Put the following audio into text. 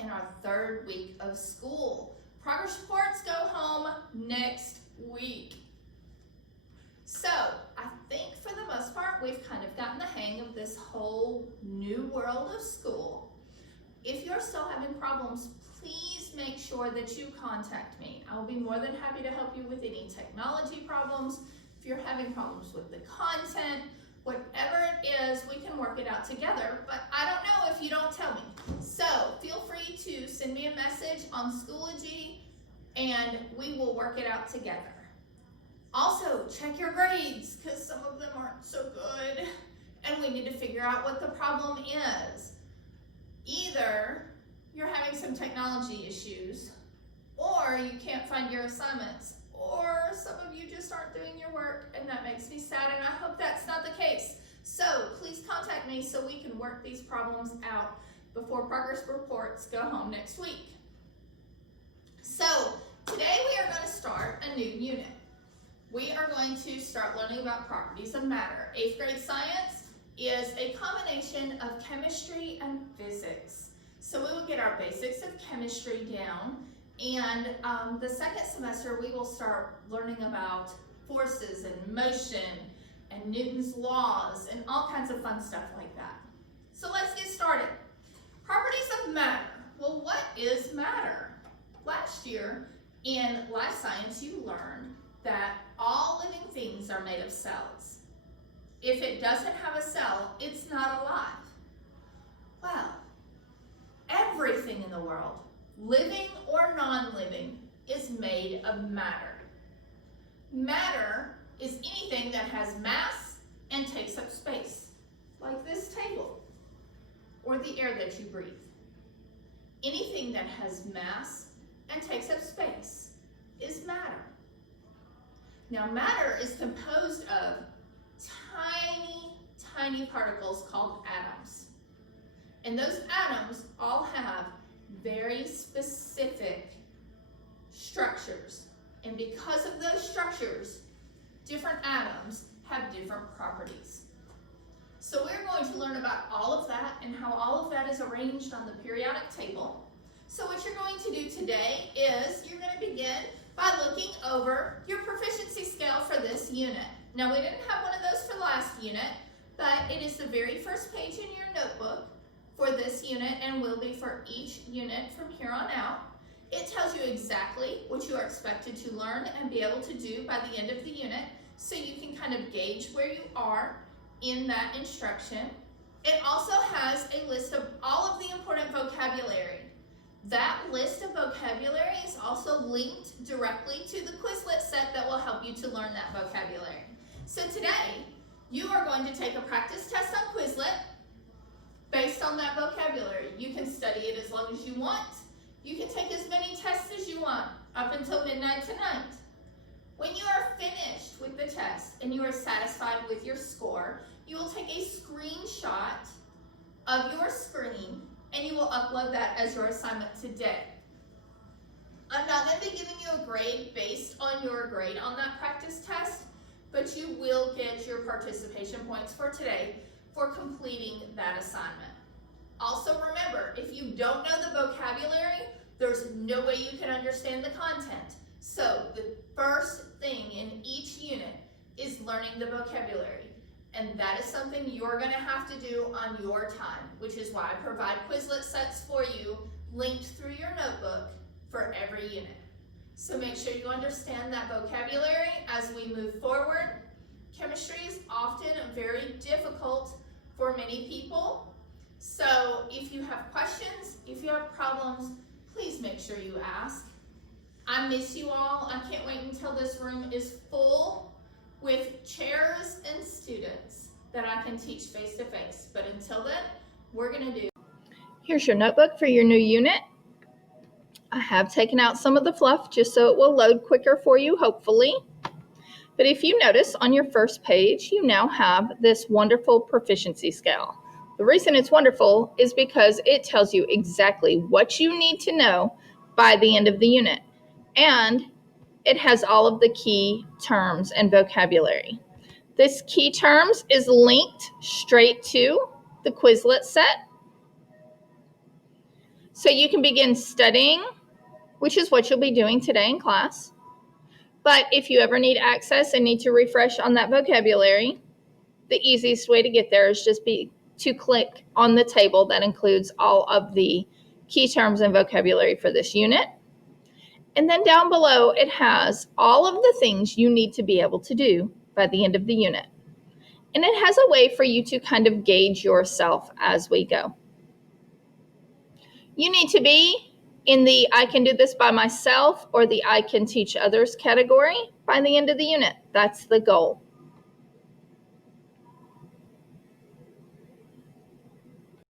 in our third week of school. Progress reports go home next week. So I think for the most part, we've kind of gotten the hang of this whole new world of school. If you're still having problems, please make sure that you contact me. I'll be more than happy to help you with any technology problems. If you're having problems with the content, whatever it is, we can work it out together, but I don't know if you don't tell me. So feel free to send me a message on Schoology and we will work it out together. Also, check your grades because some of them aren't so good and we need to figure out what the problem is. Either you're having some technology issues, or you can't find your assignments, or some of you just aren't doing your work, and that makes me sad, and I hope that's not the case. So please contact me so we can work these problems out before progress reports go home next week. So today we are going to start a new unit. We are going to start learning about properties of matter. 8th grade science is a combination of chemistry and physics. So we will get our basics of chemistry down, and the second semester we will start learning about forces and motion and Newton's laws and all kinds of fun stuff like that. So let's get started. Properties of matter. Well, what is matter? Last year in life science you learned that all living things are made of cells. If it doesn't have a cell, it's not alive. Well, everything in the world, living or non-living, is made of matter. Matter is anything that has mass and takes up space, like this table or the air that you breathe. Anything that has mass and takes up space is matter. Now, matter is composed of tiny particles called atoms. And those atoms all have very specific structures. And because of those structures, different atoms have different properties. So we're going to learn about all of that and how all of that is arranged on the periodic table. So what you're going to do today is you're going to begin by looking over your proficiency scale for this unit. Now, we didn't have one of those for last unit, but it is the very first page in your notebook for this unit and will be for each unit from here on out. It tells you exactly what you are expected to learn and be able to do by the end of the unit, so you can kind of gauge where you are in that instruction. It also has a list of all of the important vocabulary. That list of vocabulary is also linked directly to the Quizlet set that will help you to learn that vocabulary. So today, you are going to take a practice test on Quizlet based on that vocabulary. You can study it as long as you want. You can take as many tests as you want up until midnight tonight. When you are finished with the test and you are satisfied with your score, you will take a screenshot of your screen and you will upload that as your assignment today. I'm not going to be giving you a grade based on your grade on that practice test, but you will get your participation points for today for completing that assignment. Also remember, if you don't know the vocabulary, there's no way you can understand the content. So the first thing in each unit is learning the vocabulary. And that is something you're going to have to do on your time, which is why I provide Quizlet sets for you linked through your notebook for every unit. So make sure you understand that vocabulary as we move forward. Chemistry is often very difficult for many people. So if you have questions, if you have problems, please make sure you ask. I miss you all. I can't wait until this room is full with chairs and students that I can teach face to face. But until then, we're going to do. Here's your notebook for your new unit. I have taken out some of the fluff just so it will load quicker for you, hopefully. But if you notice on your first page, you now have this wonderful proficiency scale. The reason it's wonderful is because it tells you exactly what you need to know by the end of the unit. And it has all of the key terms and vocabulary. This key terms is linked straight to the Quizlet set. So you can begin studying, which is what you'll be doing today in class. But if you ever need access and need to refresh on that vocabulary, the easiest way to get there is just to click on the table that includes all of the key terms and vocabulary for this unit. And then down below, it has all of the things you need to be able to do by the end of the unit. And it has a way for you to kind of gauge yourself as we go. You need to be in the I can do this by myself or the I can teach others category by the end of the unit. That's the goal.